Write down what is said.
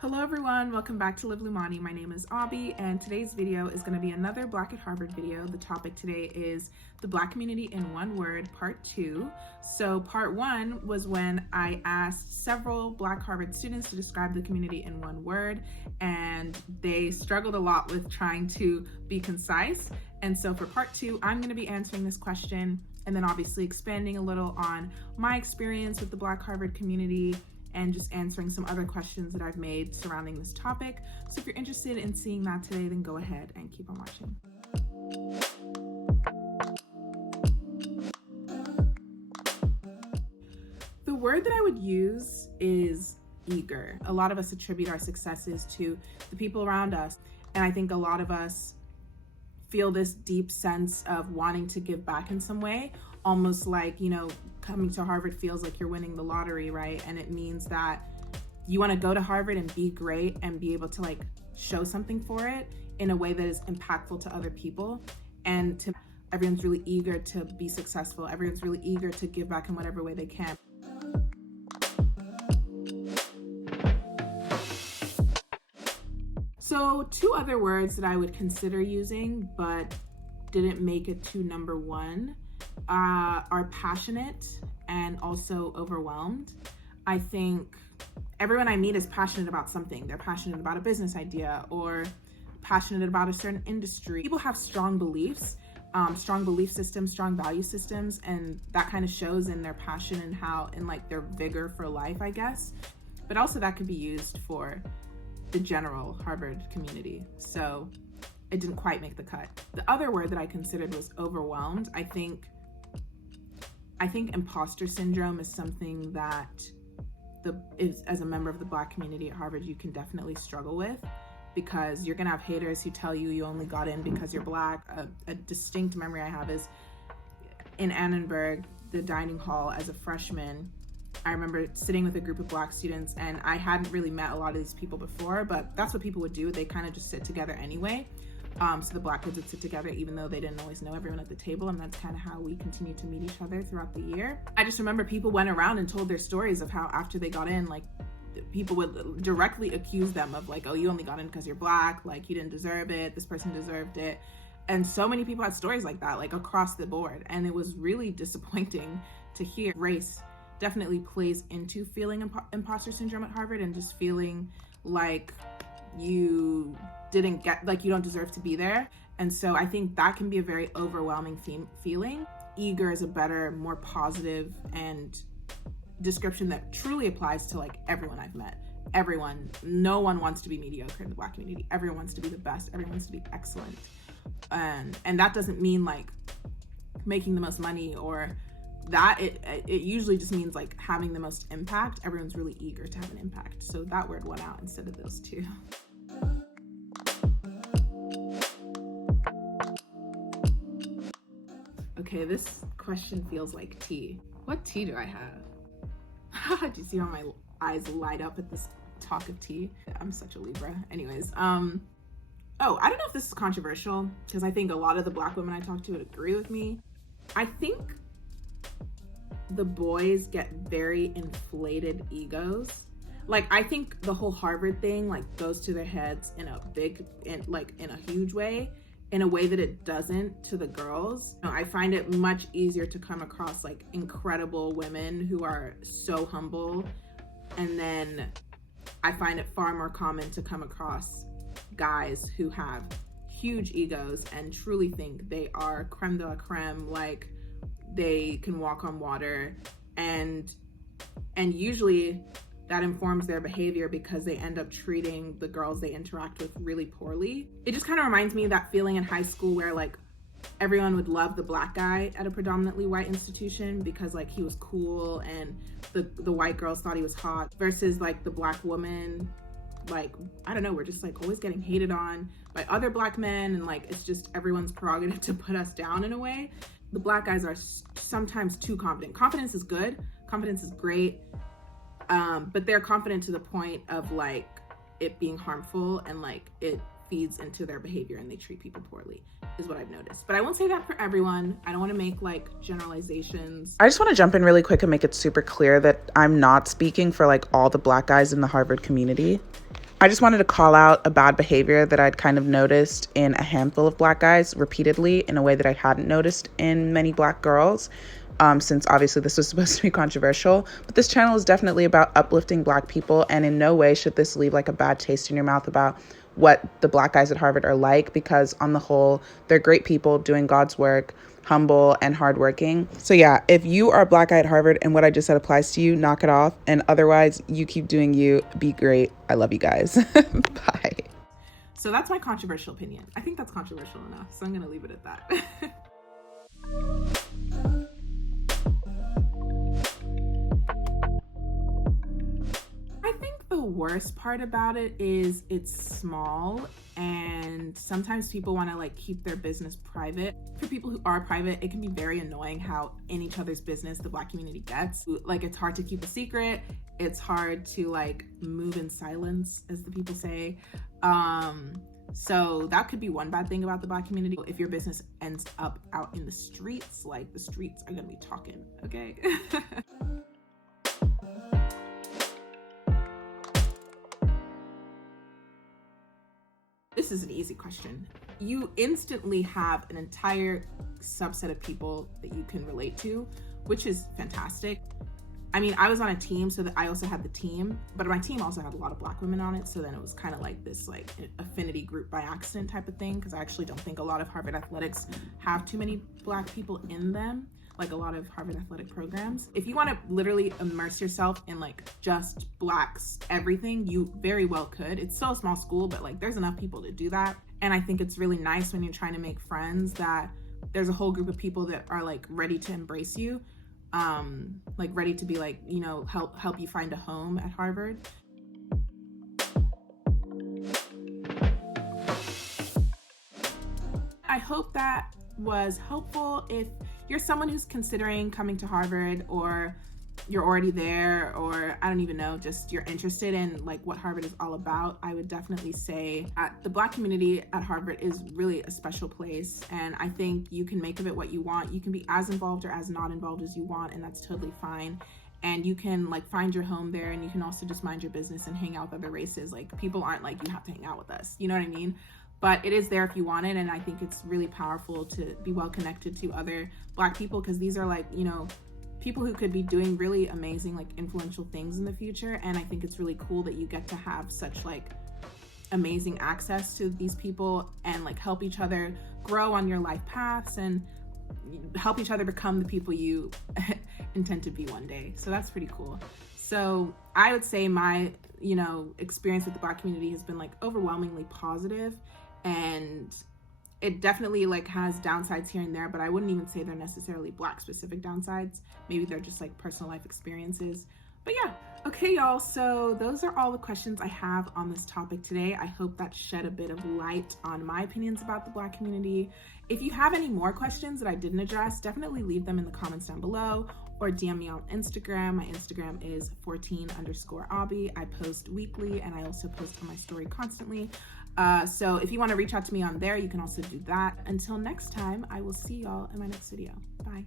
Hello everyone, welcome back to Live Lumani. My name is Abby and today's video is going to be another Black at Harvard video. The topic today is the Black community in one word, part 2. So part 1 was when I asked several Black Harvard students to describe the community in one word, and they struggled a lot with trying to be concise. And so for part 2, I'm going to be answering this question and then obviously expanding a little on my experience with the Black Harvard community and just answering some other questions that I've made surrounding this topic. So if you're interested in seeing that today, then go ahead and keep on watching. The word that I would use is eager. A lot of us attribute our successes to the people around us, and I think a lot of us feel this deep sense of wanting to give back in some way, almost like, coming to Harvard feels like you're winning the lottery, right? And it means that you want to go to Harvard and be great and be able to show something for it in a way that is impactful to other people. And everyone's really eager to be successful. Everyone's really eager to give back in whatever way they can. So 2 other words that I would consider using but didn't make it to number 1 are passionate and also overwhelmed. I think everyone I meet is passionate about something. They're passionate about a business idea or passionate about a certain industry. People have strong beliefs, strong belief systems, strong value systems, and that kind of shows in their passion and their vigor for life, I guess. But also that could be used for the general Harvard community. So it didn't quite make the cut. The other word that I considered was overwhelmed. I think imposter syndrome is something that as a member of the Black community at Harvard, you can definitely struggle with, because you're gonna have haters who tell you only got in because you're Black. A distinct memory I have is in Annenberg, the dining hall as a freshman. I remember sitting with a group of Black students, and I hadn't really met a lot of these people before, but that's what people would do. They kind of just sit together anyway. So the Black kids would sit together even though they didn't always know everyone at the table, and that's kind of how we continued to meet each other throughout the year. I just remember people went around and told their stories of how after they got in, people would directly accuse them of oh, you only got in because you're Black, you didn't deserve it, this person deserved it. And so many people had stories like that, across the board, and it was really disappointing to hear. Race definitely plays into feeling imposter syndrome at Harvard, and just feeling like you didn't get, you don't deserve to be there. And so I think that can be a very overwhelming feeling. Eager is a better, more positive and description that truly applies to everyone I've met. Everyone, no one wants to be mediocre in the Black community. Everyone wants to be the best. Everyone wants to be excellent. And that doesn't mean making the most money or that. It usually just means having the most impact. Everyone's really eager to have an impact. So that word went out instead of those 2. Okay, this question feels like tea. What tea do I have? Do you see how my eyes light up at this talk of tea? I'm such a Libra. Anyways, I don't know if this is controversial, because I think a lot of the Black women I talk to would agree with me. I think the boys get very inflated egos. I think the whole Harvard thing goes to their heads in a huge way, in a way that it doesn't to the girls. I find it much easier to come across incredible women who are so humble, and then I find it far more common to come across guys who have huge egos and truly think they are creme de la creme, they can walk on water, and usually that informs their behavior because they end up treating the girls they interact with really poorly. It just kind of reminds me of that feeling in high school where everyone would love the Black guy at a predominantly white institution because he was cool and the white girls thought he was hot, versus the Black woman, I don't know, we're just always getting hated on by other Black men, and it's just everyone's prerogative to put us down in a way. The Black guys are sometimes too confident. Confidence is good, confidence is great, but they're confident to the point of it being harmful, and it feeds into their behavior and they treat people poorly, is what I've noticed. But I won't say that for everyone. I don't want to make generalizations. I just want to jump in really quick and make it super clear that I'm not speaking for all the Black guys in the Harvard community. I just wanted to call out a bad behavior that I'd kind of noticed in a handful of Black guys repeatedly in a way that I hadn't noticed in many Black girls. Since obviously this was supposed to be controversial, but this channel is definitely about uplifting Black people, and in no way should this leave like a bad taste in your mouth about what the Black guys at Harvard are like, because on the whole, they're great people doing God's work, humble and hardworking. So yeah, if you are a Black guy at Harvard and what I just said applies to you, knock it off. And otherwise, you keep doing you, be great. I love you guys. Bye. So that's my controversial opinion. I think that's controversial enough, so I'm gonna leave it at that. The worst part about it is it's small, and sometimes people want to like keep their business private. For people who are private, it can be very annoying how in each other's business the Black community gets. Like, it's hard to keep a secret. It's hard to like move in silence, as the people say. So that could be one bad thing about the Black community. If your business ends up out in the streets, like, the streets are gonna be talking, okay? This is an easy question. You instantly have an entire subset of people that you can relate to, which is fantastic. I mean, I was on a team, so that I also had the team, but my team also had a lot of Black women on it. So then it was kind of like this like affinity group by accident type of thing, because I actually don't think a lot of Harvard athletics have too many Black people in them, like a lot of Harvard athletic programs. If you want to literally immerse yourself in like just Blacks, everything, you very well could. It's so small school, but like there's enough people to do that. And I think it's really nice when you're trying to make friends that there's a whole group of people that are like ready to embrace you, like ready to be like, you know, help you find a home at Harvard. I hope that was helpful. If you're someone who's considering coming to Harvard, or you're already there, or I don't even know, just you're interested in like what Harvard is all about, I would definitely say the Black community at Harvard is really a special place, and I think you can make of it what you want. You can be as involved or as not involved as you want, and that's totally fine. And you can like find your home there, and you can also just mind your business and hang out with other races. Like, people aren't like, you have to hang out with us, you know what I mean? But it is there if you want it, and I think it's really powerful to be well connected to other Black people, because these are like, you know, people who could be doing really amazing, like influential things in the future. And I think it's really cool that you get to have such like amazing access to these people, and like help each other grow on your life paths, and help each other become the people you intend to be one day. So that's pretty cool. So I would say my, you know, experience with the Black community has been like overwhelmingly positive, and it definitely like has downsides here and there, but I wouldn't even say they're necessarily Black specific downsides. Maybe they're just like personal life experiences. But yeah, okay, y'all. So those are all the questions I have on this topic today. I hope that shed a bit of light on my opinions about the Black community. If you have any more questions that I didn't address, definitely leave them in the comments down below, or DM me on Instagram. My Instagram is 14_Abby. I post weekly, and I also post on my story constantly. So if you want to reach out to me on there, you can also do that. Until next time, I will see y'all in my next video. Bye.